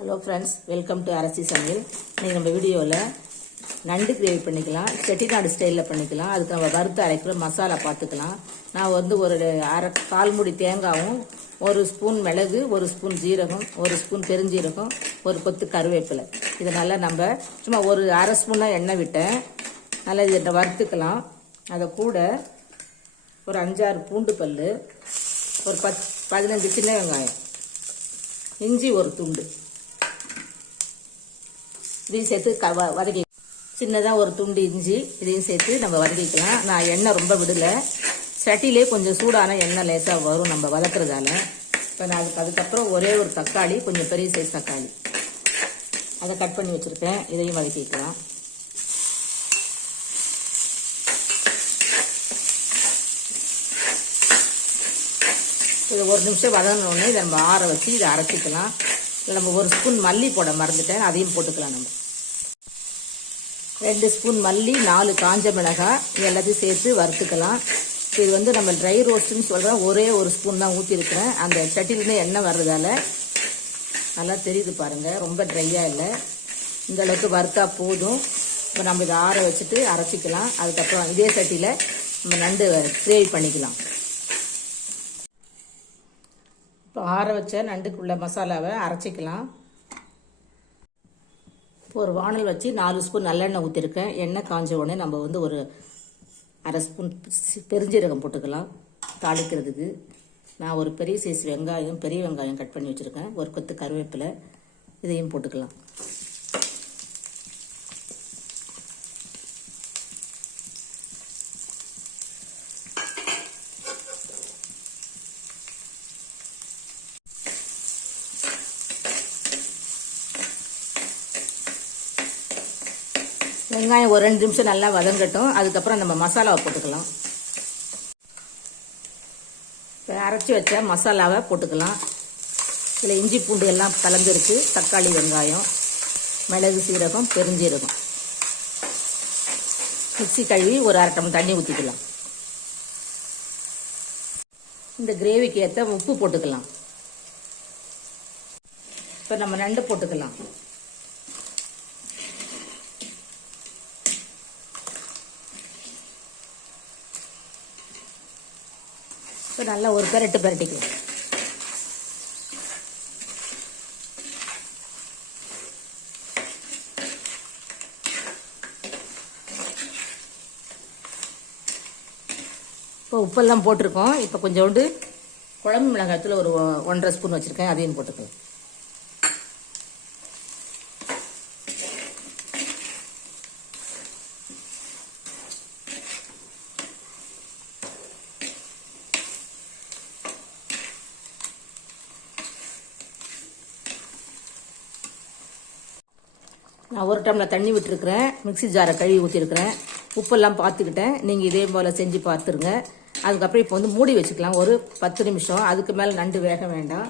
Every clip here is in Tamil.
ஹலோ ஃப்ரெண்ட்ஸ், வெல்கம் டு அரசி சமையல். இன்றைக்கி நம்ம வீடியோவில் நண்டு கிரேவி பண்ணிக்கலாம். செட்டிநாடு ஸ்டைலில் பண்ணிக்கலாம். அதுக்கு நம்ம வறுத்து அரைக்கிற மசாலா பார்த்துக்கலாம். நான் ஒரு கால் மூடி தேங்காயும், ஒரு ஸ்பூன் மிளகு, ஒரு ஸ்பூன் ஜீரகம், ஒரு ஸ்பூன் பெருஞ்சீரகம், ஒரு கொத்து கருவேப்பிலை, இதை நல்லா நம்ம சும்மா ஒரு அரை ஸ்பூனாக எண்ணெய் விட்டேன். நல்லா இதை வறுத்துக்கலாம். அதை கூட ஒரு 5-6 பூண்டு பல், ஒரு 15 சின்ன வெங்காயம், இஞ்சி ஒரு துண்டு, இதையும் சேர்த்து வதக்கி சின்னதாக ஒரு துண்டு இஞ்சி இதையும் சேர்த்து நம்ம வதக்கிக்கலாம். நான் எண்ணெய் ரொம்ப விடலை, சட்டிலே கொஞ்சம் சூடான எண்ணெய் லேசாக வரும் நம்ம வதக்குறதால. இப்போ நான் அதுக்கப்புறம் ஒரே ஒரு தக்காளி, கொஞ்சம் பெரிய சைஸ் தக்காளி, அதை கட் பண்ணி வச்சுருக்கேன். இதையும் வதக்கிக்கலாம். இது ஒரு நிமிஷம் வதங்கினோடனே இதை நம்ம ஆற வச்சு இதை அரைச்சிக்கலாம். இல்லை நம்ம ஒரு ஸ்பூன் மல்லி போட மறந்துட்டேன், அதையும் போட்டுக்கலாம். நம்ம 2 ஸ்பூன் மல்லி, 4 காஞ்ச மிளகாய், இது எல்லாத்தையும் சேர்த்து வறுத்துக்கலாம். இது நம்ம ட்ரை ரோஸ்ட்டுன்னு சொல்கிறோம். ஒரே ஒரு ஸ்பூன் தான் ஊற்றிருக்கிறேன். அந்த சட்டிலேருந்து எண்ணெய் வர்றதால நல்லா தெரியுது பாருங்கள், ரொம்ப ட்ரையாக இல்லை. இந்த அளவுக்கு வறுத்தா போதும். இப்போ நம்ம இதை ஆற வச்சுட்டு அரைச்சிக்கலாம். அதுக்கப்புறம் இதே சட்டியில் நம்ம நண்டு கிரேவி பண்ணிக்கலாம். இப்போ ஆற வச்ச நண்டுக்குள்ள மசாலாவை அரைச்சிக்கலாம். இப்போ ஒரு வானல் வச்சு 4 ஸ்பூன் நல்லெண்ணெய் ஊற்றிருக்கேன். எண்ணெய் காஞ்ச உடனே நம்ம ஒரு அரை ஸ்பூன் பெருஞ்சீரகம் போட்டுக்கலாம் தாளிக்கிறதுக்கு. நான் ஒரு பெரிய சைஸ் பெரிய வெங்காயம் கட் பண்ணி வச்சுருக்கேன். ஒரு கொத்து கருவேப்பிலை, இதையும் போட்டுக்கலாம். வெங்காயம் ஒரு 2 நிமிஷம் நல்லா வதங்கட்டும். அதுக்கப்புறம் நம்ம மசாலாவை போட்டுக்கலாம். இப்போ அரைச்சி வச்ச மசாலாவை போட்டுக்கலாம். இதில் இஞ்சி பூண்டு எல்லாம் கலந்துருக்கு. தக்காளி, வெங்காயம், மிளகு, சீரகம், பெருஞ்சீரகம், மிக்ஸி கழுவி ஒரு அரை டம்ளர் தண்ணி ஊற்றிக்கலாம். இந்த கிரேவிக்கு ஏற்ற உப்பு போட்டுக்கலாம். இப்போ நம்ம நண்டு போட்டுக்கலாம். நல்லா ஒரு பெரட்டிக்கலாம். இப்போ உப்பெல்லாம் போட்டிருக்கோம். இப்போ கொஞ்சோண்டு குழம்பு மிளகாய்த்தூள் ஒரு 1.5 ஸ்பூன் வச்சுருக்கேன், அதையும் போட்டுக்கலாம். நான் ஒரு டம்ளர் தண்ணி விட்டுருக்குறேன். மிக்ஸி ஜாரை கழுவி ஊற்றிருக்கிறேன். உப்பெல்லாம் பார்த்துக்கிட்டேன். நீங்கள் இதே போல் செஞ்சு பார்த்துருங்க. அதுக்கப்புறம் இப்போ மூடி வச்சுக்கலாம் ஒரு 10 நிமிஷம். அதுக்கு மேலே நண்டு வேக வேண்டாம்.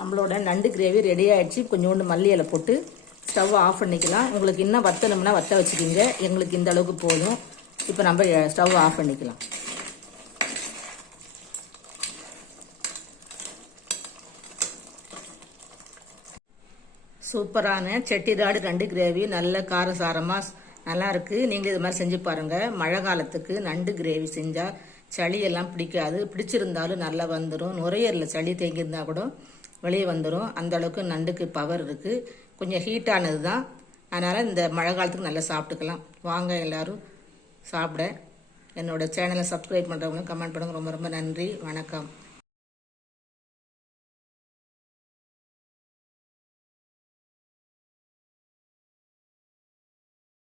நம்மளோட நண்டு கிரேவி ரெடி ஆகிடுச்சு. கொஞ்சோண்டு மல்லி இலை போட்டு ஸ்டவ் ஆஃப் பண்ணிக்கலாம். உங்களுக்கு இன்னும் வத்தணும்னா வத்த வச்சுக்கிங்க. எங்களுக்கு இந்த அளவுக்கு போதும். இப்போ நம்ம ஸ்டவ் ஆஃப் பண்ணிக்கலாம். சூப்பரான செட்டிநாடு நண்டு கிரேவி நல்ல காரசாரமாக நல்லா இருக்குது. நீங்கள் இது மாதிரி செஞ்சு பாருங்கள். மழை காலத்துக்கு நண்டு கிரேவி செஞ்சால் சளியெல்லாம் பிடிக்காது. பிடிச்சிருந்தாலும் நல்லா வந்துடும். நுரையீரலில் சளி தேங்கியிருந்தால் கூட வெளியே வந்துடும். அந்த அளவுக்கு நண்டுக்கு பவர் இருக்குது. கொஞ்சம் ஹீட்டானது தான், அதனால் இந்த மழை காலத்துக்கு நல்லா சாப்பிட்டுக்கலாம். வாங்க எல்லோரும் சாப்பிட. என்னோடய சேனலை சப்ஸ்கிரைப் பண்ணுறவங்களும் கமெண்ட் பண்ணுங்க. ரொம்ப ரொம்ப நன்றி. வணக்கம்.